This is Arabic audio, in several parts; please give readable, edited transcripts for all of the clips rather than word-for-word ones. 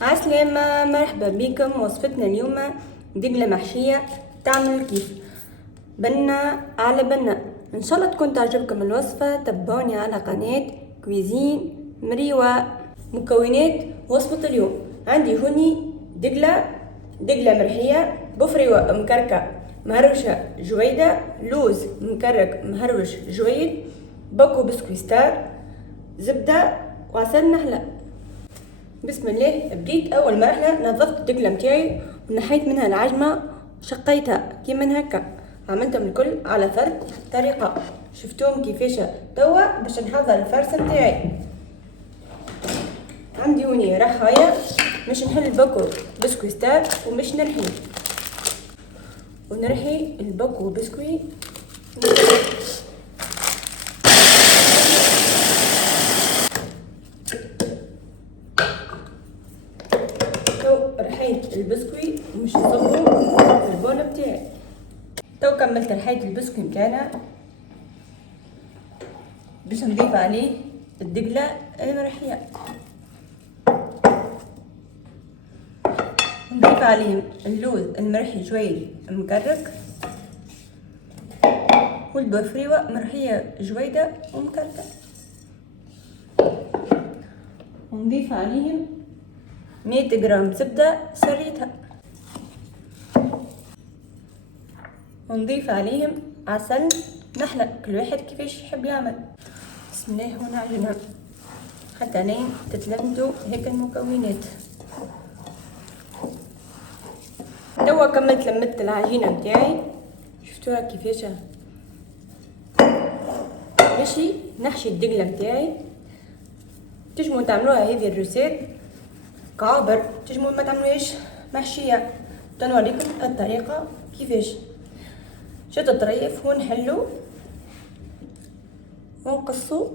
عسلامة، مرحبا بكم. وصفتنا اليوم دقلة محشية تعمل كيف بنة على بنة. ان شاء الله تكون تعجبكم الوصفة. تابعوني على قناة كويزين مريوة. مكونات وصفة اليوم: عندي هوني دقلة مرحية، بفريوة مكركة مهروشة جويدة، لوز مكرك مهروش جويد، باكو بسكوي ستار، زبدة وعسل نحلة. بسم الله. بديت اول مرحله نظفت الدقله متاعي ونحيت منها العجمه، شقيتها كيما هكا، عملتهم الكل على فرد طريقه. شفتوهم كيفاش. توا باش نحضر الفرص متاعي. عندي هوني رحايه باش نحل الباكو بسكوي ستار، ومش نرحي الباكو بسكوي. رحيت البسكوي ومش نصبو في البول بتاعي. تو كملت رحيت البسكوي متاعنا باش نضيف عليه الدقلة المرحية. نضيف عليه اللوز المرحي جويد مكرك، والبفريوة مرحية جويدة ومكركة، ونضيف عليهم 100 جرام زبدة سريتها، ونضيف عليهم عسل نحلة، كل واحد كيفاش يحب يعمل. بسم الله ونعجنها حتى لين تتلمدوا هيك المكونات. توا كملت لمدت العجينة متاعي، شفتوها كيفاش. ماشي نحشي الدقلة متاعي. تجمو تعملوها هذه الروسيت كعابر، تجمو ما تعملوهاش محشية. تنوريكم الطريقة كيفاش. شد الطريف ونحلو ونقصو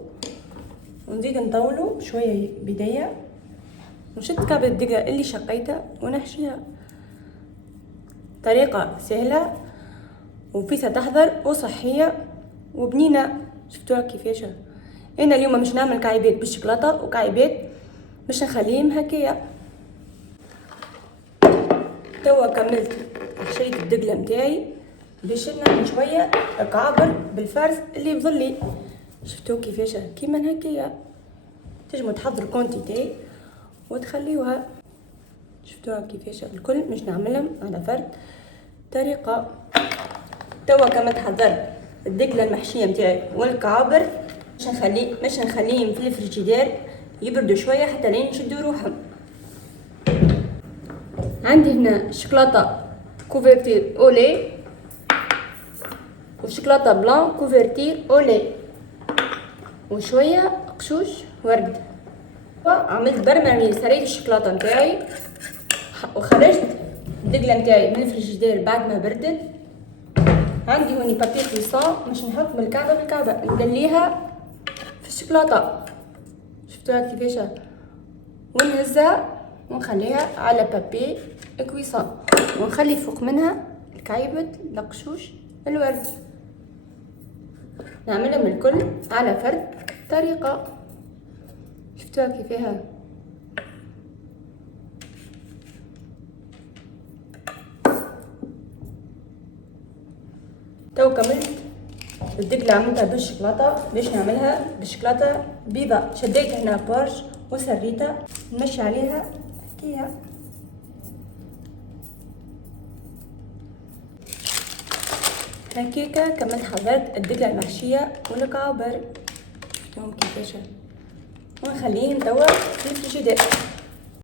ونزيد نطولو شوية بداية، ونشد كعبة الدقة اللي شقيتها ونحشيها. طريقة سهلة وفيسا تحضر وصحية وبنينة. شفتوها كيفاش. انا اليوم مش نعمل كعيبات بالشوكولاتة وكعيبات مش نخليهم هكايا. توا كملت حشيت الدقلة متاعي باش نعمل شوية كعابر بالفرز اللي بظلي. شفتو كيفاش كيما هكايا. تجمو تحضروا كونتيتي وتخليوها. شفتوها كيفاش الكل مش نعملهم على فرد طريقة. توا كما تحضرت الدقلة المحشية متاعي والكعابر، مش نخليهم في الفريجيدير يبردوا شوية حتى لين يشدوا روحهم. عندي هنا شوكولاتة كوفرتير اولي وشوكولاتة بلان كوفرتير اولي وشوية قشوش ورد. عملت برمرمي، سريت الشوكولاتة متاعي وخرجت الدقلة متاعي من الفريجيدير بعد ما بردت. عندي هوني بابي كويسون باش نحط من الكعبة بالكعبة ندليها في الشوكولاتة. شفتوها كيفاش. ونهزها ونخليها على بابي كويسون، ونخلي فوق منها الكعيبة القشوش الورد. نعملهم الكل على فرد طريقة. شفتوها كيفاها. تو كملت الدقلة عملتها بالشوكولاتة. باش نعملها بالشوكولاتة بيضة. شديت هنا بورش وسريتها نمشي عليها هكايا. هكاكا كملت حضرت الدقلة المحشية والكعابر. شفتوهم كيفاش. ونخليهم توا في الفريجيدير.